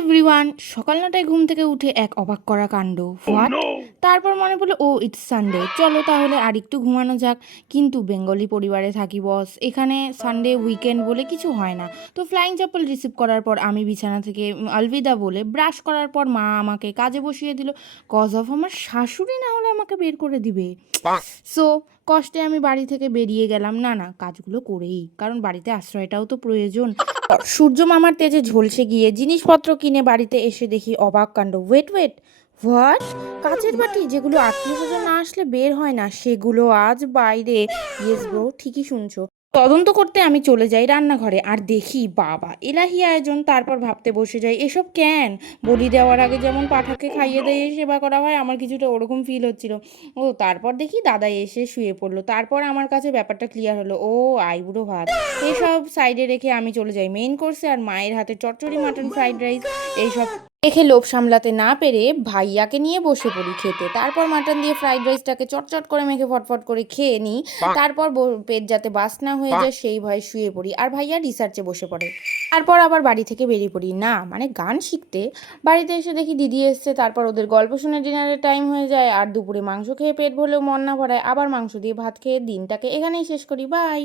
Everyone, সকাল ৯টায় ঘুম থেকে উঠে এক অবাক করা কাণ্ড। হোয়াট? তারপর মনে পড়লো, ও ইটস সানডে, চলো তাহলে আর একটু ঘুমানো যাক। কিন্তু বেঙ্গলি পরিবারে থাকি বস, এখানে সানডে উইকেন্ড বলে কিছু হয় না। তো ফ্লাইং চাপল রিসিভ করার পর আমি বিছানা থেকে আলবিদা বলে ব্রাশ করার পর মা আমাকে কাজে বসিয়ে দিল। কজ অফ আমার শাশুড়ি না হলে আমাকে বের করে দিবে। সো কষ্টে আমি বাড়ি থেকে বেরিয়ে গেলাম, না না কাজগুলো করেই, কারণ বাড়িতে আশ্রয়টাও তো প্রয়োজন। সূর্য মামার তেজে ঝলসে গিয়ে জিনিসপত্র কিনে বাড়িতে এসে দেখি অবাক কাণ্ড। Wait wait, what? কাচের বাটি যেগুলো আত্মীয় স্বজন না আসলে বের হয় না, সেগুলো আজ বাইরে। ইয়েস ব্রো, ঠিকই শুনছো। তদন্ত করতে আমি চলে যাই রান্নাঘরে আর দেখি বাবা এলাহি আয়োজন। তারপর ভাবতে বসে যাই, এসব কেন? বলি দেওয়ার আগে যেমন পাঠাকে খাইয়ে দিয়ে সেবা করা হয়, আমার কিছুটা ওরকম ফিল হচ্ছিল। ও তারপর দেখি দাদা এসে শুয়ে পড়লো। তারপর আমার কাছে ব্যাপারটা ক্লিয়ার হলো, ও আইবুড়ো ভাত। এসব সাইডে রেখে আমি চলে যাই মেইন কোর্সে, আর মায়ের হাতে চচ্চড়ি, মাটন, ফ্রাইড রাইস এইসব দেখে লোভ সামলাতে না পেরে ভাইয়াকে নিয়ে বসে পড়ি খেতে। তারপর মাটন দিয়ে ফ্রাইড রাইসটাকে চটচট করে মেখে ফটফট করে খেয়ে নিই। তারপর পেট যাতে বাস না হয়ে যায় সেই ভয়ে শুয়ে পড়ি, আর ভাইয়া রিসার্চে বসে পড়ে। তারপর আবার বাড়ি থেকে বেরিয়ে পড়ি, না মানে গান শিখতে। বাড়িতে এসে দেখি দিদি এসছে, তারপর ওদের গল্প শুনে ডিনারের টাইম হয়ে যায়। আর দুপুরে মাংস খেয়ে পেট ভরলেও মন না ভরায়, আবার মাংস দিয়ে ভাত খেয়ে দিনটাকে এখানেই শেষ করি। বাই।